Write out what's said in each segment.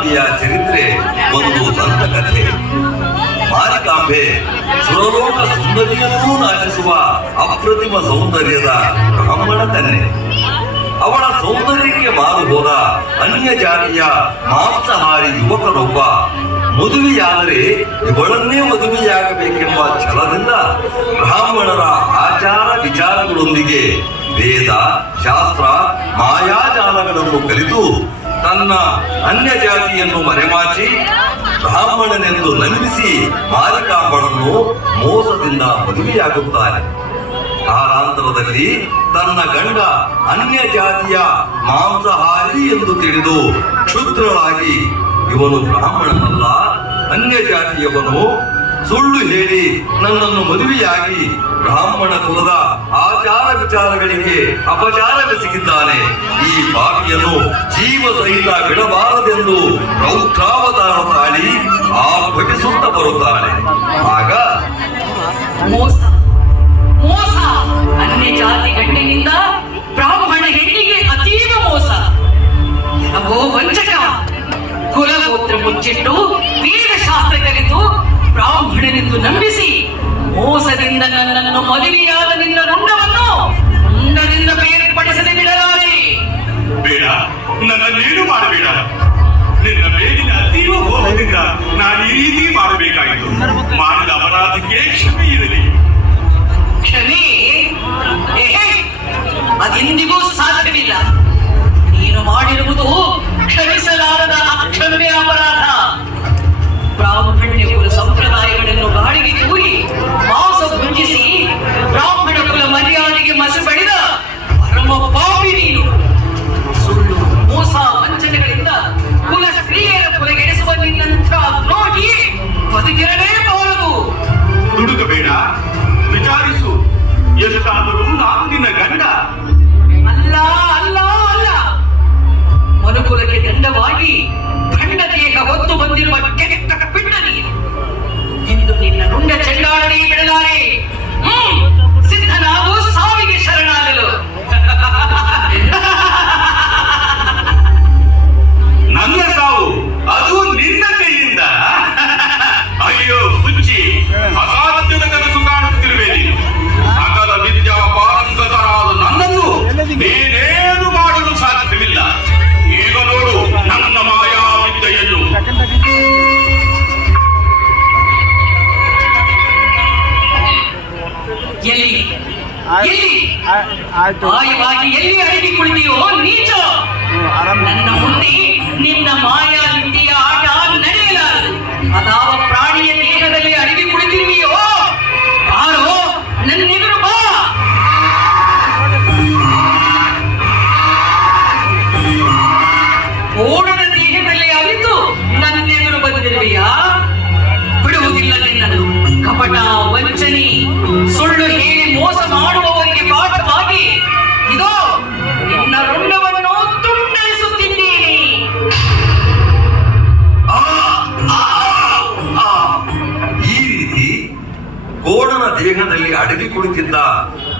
ಮಾರಿಕಾಂಬೆಯ ಚರಿತ್ರೆ ಒಂದು ದಂತಕಥೆ. ಮಾರಿಕಾಂಬೆ ಸುರಲೋಕ ಸುಂದರಿಯನ್ನೂ ನಾಚಿಸುವ ಅಪ್ರತಿಮ ಸೌಂದರ್ಯದ ಬ್ರಾಹ್ಮಣ ಕನ್ಯೆ. ಅವಳ ಸೌಂದರ್ಯಕ್ಕೆ ಮಾರು ಹೋದ ಅನ್ಯ ಜಾತಿಯ ಮಾಂಸಾಹಾರಿ ಯುವಕನೊಬ್ಬ ಮದುವೆಯಾದರೆ ಇವಳನ್ನೇ ಮದುವೆಯಾಗಬೇಕೆಂಬ ಛಲದಿಂದ ಬ್ರಾಹ್ಮಣರ ಆಚಾರ ವಿಚಾರಗಳೊಂದಿಗೆ ವೇದ ಶಾಸ್ತ್ರ ಮಾಯಾಜಾಲಗಳನ್ನು ಕಲಿತು ತನ್ನ ಅನ್ಯ ಜಾತಿಯನ್ನು ಮರೆಮಾಚಿ ಬ್ರಾಹ್ಮಣನೆಂದು ನಂಬಿಸಿ ಮಾರಿಕಾಂಬಳನ್ನು ಮೋಸದಿಂದ ಮದುವೆಯಾಗುತ್ತಾನೆ. ಕಾಲಾಂತರದಲ್ಲಿ ತನ್ನ ಗಂಡ ಅನ್ಯ ಜಾತಿಯ ಮಾಂಸಾಹಾರಿ ಎಂದು ತಿಳಿದು ಕ್ಷುದ್ರಳಾಗಿ ಇವನು ಬ್ರಾಹ್ಮಣನಲ್ಲ, ಅನ್ಯ ಜಾತಿಯವನು, ಸುಳ್ಳು ಹೇಳಿ ನನ್ನನ್ನು ಮದುವೆಯಾಗಿ ಬ್ರಾಹ್ಮಣ ಕುಲದ ಆಚಾರ ವಿಚಾರಗಳಿಗೆ ಅಪಚಾರವೆಸಗಿದ್ದಾನೆ. ಈ ಪಾಪಿಯನ್ನು ಜೀವ ಸಹಿತ ಬಿಡಬಾರದೆಂದು ರೌದ್ರಾವತಾರ ತಾಳಿ ಆರ್ಭಟಿಸುತ್ತ ಬರುತ್ತಾಳೆ. ಆಗ ಮೋಸ, ಅನ್ಯ ಜಾತಿ ಗಂಡಿನಿಂದ ಬ್ರಾಹ್ಮಣ ಹೆಣ್ಣಿಗೆ ಅತೀವ ಮೋಸ. ಯಾವೋ ವಂಚಕ ಕುಲಗೋತ್ರ ಮುಚ್ಚಿಟ್ಟು ವೇದಶಾಸ್ತ್ರ ಕಲಿತು ಬ್ರಾಹ್ಮಣನೆಂದು ನಂಬಿಸಿ ಮೋಸದಿಂದ ನನ್ನನ್ನು ಮದುವೆಯಾದ ನಿನ್ನ ರುಂಡವನ್ನು ರುಂಡದಿಂದ ಬೇರ್ಪಡಿಸದೆ ಬಿಡಲಾರೆ. ಬೇಡ, ನನ್ನನ್ನೇನು ಮಾಡಬೇಡ. ನಿನ್ನ ಮೇಲಿನ ಅತೀವ ಮೋಹದಿಂದ ನಾನು ಈ ರೀತಿ ಮಾಡಬೇಕಾಯಿತು. ಮಾಡಿದ ಅಪರಾಧಕ್ಕೆ ಕ್ಷಮೆ ಇರಲಿ. ಕ್ಷಮೆ ಅದೆಂದಿಗೂ ಸಾಧ್ಯವಿಲ್ಲ. ನೀನು ಮಾಡಿರುವುದು ಕ್ಷಮಿಸಲಾರದ ಅಕ್ಷಮ್ಯ ಅಪರಾಧ. ಬ್ರಾಹ್ಮಣ್ಯ ಕುಲ ಸಂಪ್ರದಾಯಗಳನ್ನು ಗಾಳಿಗೆ ತೂರಿ ಮಾಂಸ ಭುಂಜಿಸಿ ಬ್ರಾಹ್ಮಣ ಕುಲ ಮರ್ಯಾದೆಗೆ ಮಸಿ ಪಡೆದ ಪರಮ ಪಾಪಿ ನೀನು. ಸುಳ್ಳು ಮೋಸ ವಂಚನೆಗಳಿಂದ ಕುಲ ಸ್ತ್ರೀಯರ ಕುಲಗೆಡಿಸುವ ನಿನ್ನಂಥ ದ್ರೋಹಿ ಬದುಕಿರಲೇಬಾರದು. ದುಡುಕಬೇಡ, ವಿಚಾರಿಸು. ಎಷ್ಟಾದರೂ ನಾನು ನಿನ್ನ ಗಂಡ. ಅಲ್ಲ ಅಲ್ಲ ಅಲ್ಲ, ಮನುಕುಲಕ್ಕೆ ದಂಡವಾಗಿ ಗಂಡ ದೇಹ ಹೊತ್ತು ಬಂದಿರುವ ಕೆಟ್ಟ ಪಿಂಡ ನೀನು. ಇಂದು ನಿನ್ನ ರುಂಡ ಚೆಂಡಾಡನೆ ಬಿಡಲಾರೆ. ಸಿದ್ಧನಾಗು ಸಾವಿಗೆ ಶರಣಾಗಲು. ನನ್ನ ಸಾವು ಅದು ನಿನ್ನ ಕೈಯಿಂದ. ಅಯ್ಯೋ ಹುಚ್ಚಿ, ಅಸಾಧ್ಯದ ಕನಸು ಕಾಣುತ್ತಿರುವೆ ನೀನು. ಸಕಲ ವಿದ್ಯಾ ಪಾರಂಗತರಾದ ನನ್ನನ್ನು ನೀನೇನು ಮಾಡಲು ಸಾಧ್ಯವಿಲ್ಲ. ಈಗ ನೋಡು ನನ್ನ ಮಾಯಾ ವಿದ್ಯೆಯನ್ನು. ಎಲ್ಲಿ ಎಲ್ಲಿ ಮಾಯವಾಗಿ ಎಲ್ಲಿ ಅಡಗಿ ಕುಳಿತೀಯೋ ನೀಚ. ನನ್ನ ಮುಂದೆ ನಿನ್ನ ಮಾಯಾ ವಿದ್ಯೆಯ ಆಟ ನಡೆಯಲಾರದು. ಅದಾವ ಪ್ರಾಣಿಯ ದೇಹದಲ್ಲಿ ಅಡಗಿ ಕುಳಿತಿರುವೆಯೋ ಆರೋ ನನ್ನೆದುರು ಬಾ. ಓಡದ ದೇಹದಲ್ಲಿ ಅವಿತು ನನ್ನೆದುರು ಬಂದಿರುವೆಯಾ? ಬಿಡುವುದಿಲ್ಲ ನಿನ್ನದು. ಕಪಟ ವಂಚನೆ ಸುಳ್ಳು ಹೇಳಿ ಮೋಸ ಮಾಡುವವರಿಗೆ ಪಾಠವಾಗಿ ಇದೋ ನಿನ್ನ ರುಂಡವನ್ನು ತುಂಡರಿಸುತ್ತಿದ್ದೇನೆ. ಈ ರೀತಿ ಕೋಡನ ದೇಹದಲ್ಲಿ ಅಡಗಿ ಕುಳಿತಿದ್ದ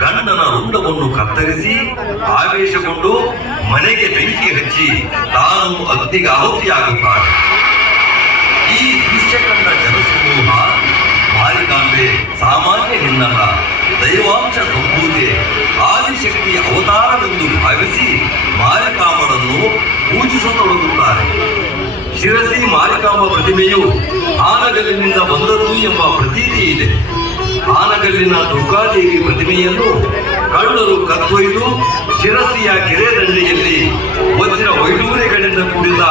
ಗಂಡನ ರುಂಡವನ್ನು ಕತ್ತರಿಸಿ ಆವೇಶಗೊಂಡು ಮನೆಗೆ ಬೆಂಕಿ ಹಚ್ಚಿ ತಾನು ಅಗ್ನಿಗೆ ಆಹುತಿಯಾಗುತ್ತಾನೆ. ಈ ದೃಶ್ಯ ಕಂಡ ಜನಸಮೂಹ ಮಾರಿಕಾಂಬೆ ಸಾಮಾನ್ಯ ಹೆಣ್ಣಲ್ಲ, ದೈವಾಂಶ ಸಂಭೂತೆ, ಆದಿಶಕ್ತಿಯ ಅವತಾರವೆಂದು ಭಾವಿಸಿ ಮಾರಿಕಾಂಬಳನ್ನು ಪೂಜಿಸತೊಡಗುತ್ತಾರೆ. ಶಿರಸಿ ಮಾರಿಕಾಂಬ ಪ್ರತಿಮೆಯು ಆನಗಲ್ಲಿನಿಂದ ಬಂದದ್ದು ಎಂಬ ಪ್ರತೀತಿ ಇದೆ. ಆನಗಲ್ಲಿನ ದುರ್ಗಾದೇವಿ ಪ್ರತಿಮೆಯನ್ನು ಕಳ್ಳರು ಕತ್ತೊಯ್ದು ಶಿರಸಿಯ ಕೆರೆ ದಂಡೆಯಲ್ಲಿ ವಜ್ರ ವೈಡೂರ್ಯಗಳಿಂದ ಕೂಡಿದ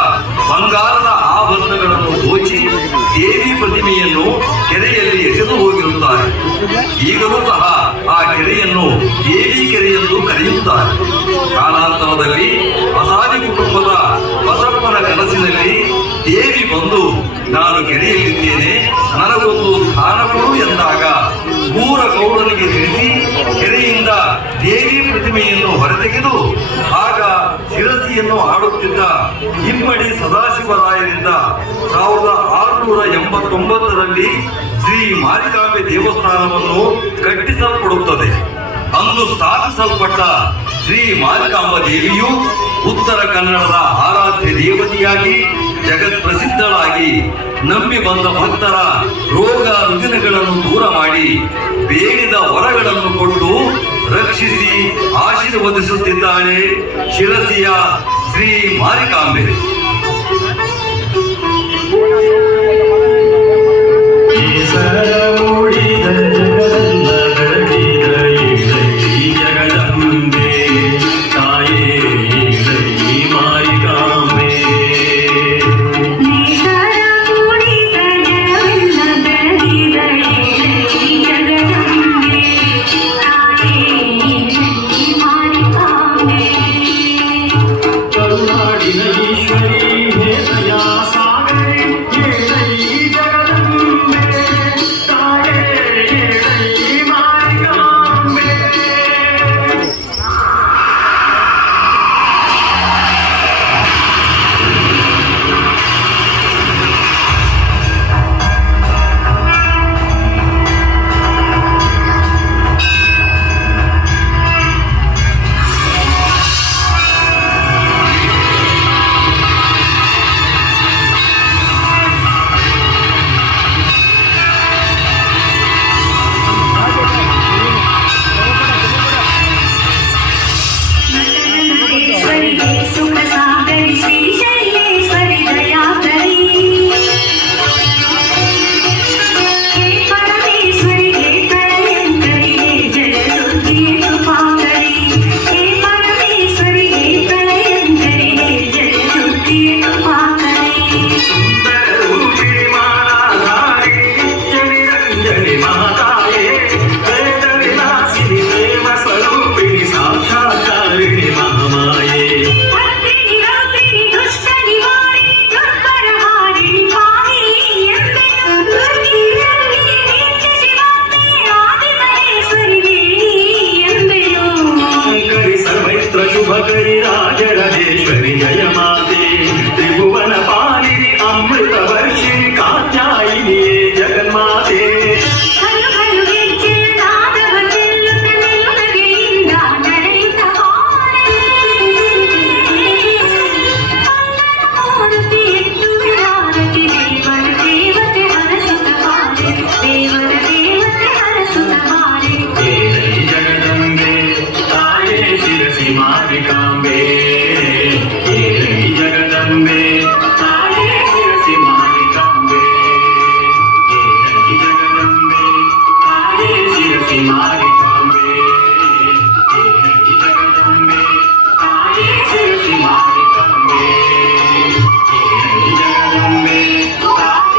ಬಂಗಾರದ ಆಭರಣಗಳನ್ನು ದೋಚಿ ದೇವಿ ಪ್ರತಿಮೆಯನ್ನು ಕೆರೆಯಲ್ಲಿ ಎಸೆದು ಹೋಗಿರುತ್ತಾರೆ. ಈಗಲೂ ಸಹ ಆ ಕೆರೆಯನ್ನು ದೇವಿ ಕೆರೆ ಎಂದು ಕರೆಯುತ್ತಾರೆ. ಕಾಲಾಂತರದಲ್ಲಿ ಅಸಾದಿ ಕುಟುಂಬದ ಬಸಪ್ಪನ ಕನಸಿನಲ್ಲಿ ದೇವಿ ಬಂದು ನಾನು ಕೆರೆಯಲ್ಲಿದ್ದೇನೆ, ನನಗೊಂದು ಸ್ಥಾನ ಕೊಡು ಎಂದಾಗ ಮೂರ ಗೌಡನಿಗೆ ತಿಳಿಸಿ ಕೆರೆಯಿಂದ ದೇವಿ ಪ್ರತಿಮೆಯನ್ನು ಹೊರತೆಗೆದು ಆಗ ಶಿರಸಿಯನ್ನು ಆಡುತ್ತಿದ್ದ ಇಮ್ಮಡಿ ಸದಾಶಿವರಾಯರಿಂದ 1689ರಲ್ಲಿ ಶ್ರೀ ಮಾರಿಕಾಂಬೆ ದೇವಸ್ಥಾನವನ್ನು ಕಟ್ಟಿಸಲ್ಪಡುತ್ತದೆ. ಅಂದು ಸ್ಥಾಪಿಸಲ್ಪಟ್ಟ ಶ್ರೀ ಮಾರಿಕಾಂಬ ದೇವಿಯು ಉತ್ತರ ಕನ್ನಡದ ಆರಾಧ್ಯ ದೇವತೆಯಾಗಿ ಜಗತ್ ಪ್ರಸಿದ್ಧಳಾಗಿ ನಂಬಿ ಬಂದ ಭಕ್ತರ ರೋಗ ರುಜಿನಗಳನ್ನು ದೂರ ಮಾಡಿ ಬೇಡಿದ ವರಗಳನ್ನು ಕೊಟ್ಟು ರಕ್ಷಿಸಿ ಆಶೀರ್ವದಿಸುತ್ತಿದ್ದಾಳೆ ಶಿರಸಿಯ ಶ್ರೀ ಮಾರಿಕಾಂಬೆ.